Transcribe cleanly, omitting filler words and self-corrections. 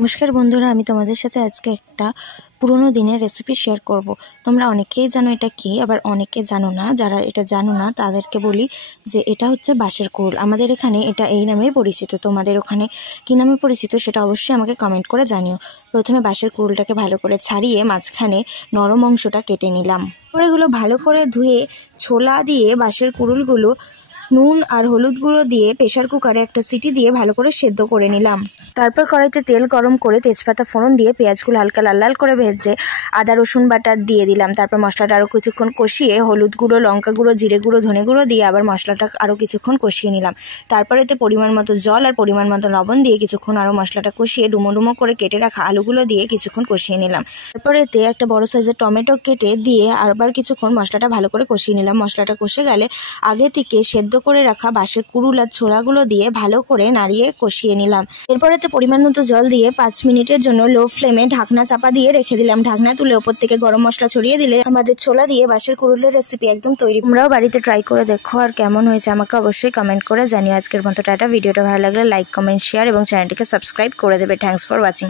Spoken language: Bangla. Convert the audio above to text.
नमस्कार बंधुरा आमी तोमादेर साथे आजके एकटा पुरोनो दिनेर रेसिपि शेयर करब। तोमरा अनेकेई जानो एटा कि, आबार अनेके जानो ना। जारा एटा जानो ना तादेरके बोली जे एटा होच्छे बाँशेर कुड़ुल। आमादेर एखाने एटा एई नामेई परिचित। तोमादेर ओखाने कि नामे परिचित सेटा अवश्यई आमाके कमेंट करे जानिओ। प्रथमे बाँशेर कुड़ुलटाके भालो करे छाड़िए माझखाने नरम अंशटा केटे निलाम। एरपर एगुलो भालो करे धुए छोला दिए बाँशेर कुड़ुलगुलो নুন আর হলুদ গুঁড়ো দিয়ে প্রেসার কুকারে একটা সিটি দিয়ে ভালো করে সেদ্ধ করে নিলাম। তারপর কড়াইতে তেল গরম করে তেজপাতা ফোড়ন দিয়ে পেঁয়াজগুলো হালকা লাল লাল করে ভেজে আদা রসুন বাটা দিয়ে দিলাম। তারপর মশলাটা আরও কিছুক্ষণ কষিয়ে হলুদ গুঁড়ো লঙ্কা গুঁড়ো জিরে গুঁড়ো ধনে গুঁড়ো দিয়ে আবার মশলাটা আরও কিছুক্ষণ কষিয়ে নিলাম। তারপর এতে পরিমাণ মতো জল আর পরিমাণ মতো লবণ দিয়ে কিছুক্ষণ আরও মশলাটা কষিয়ে ডুমো ডুমো করে কেটে রাখা আলুগুলো দিয়ে কিছুক্ষণ কষিয়ে নিলাম। তারপর এতে একটা বড় সাইজের টমেটো কেটে দিয়ে আবার কিছুক্ষণ মশলাটা ভালো করে কষিয়ে নিলাম। মশলাটা কষে গেলে আগে থেকে সেদ্ধ করে রাখা বাঁশের কুড়ুল আর ছোলাগুলো দিয়ে ভালো করে নাড়িয়ে কষিয়ে নিলাম। এরপর এতে পরিমাণ মতো জল দিয়ে 5 মিনিটের জন্য লো ফ্লেমে ঢাকনা চাপা দিয়ে রেখে দিলাম। ঢাকনা তুলে ওপর থেকে গরম মশলা ছড়িয়ে দিলে আমাদের ছোলা দিয়ে বাঁশের কুড়ুলের রেসিপি একদম তৈরি। তোমরাও বাড়িতে ট্রাই করে দেখো আর কেমন হয়েছে আমাকে অবশ্যই কমেন্ট করে জানিও। আজকের মতো টাটা। ভিডিওটা ভালো লাগলে লাইক কমেন্ট শেয়ার এবং চ্যানেলটিকে সাবস্ক্রাইব করে দেবে। Thanks for watching.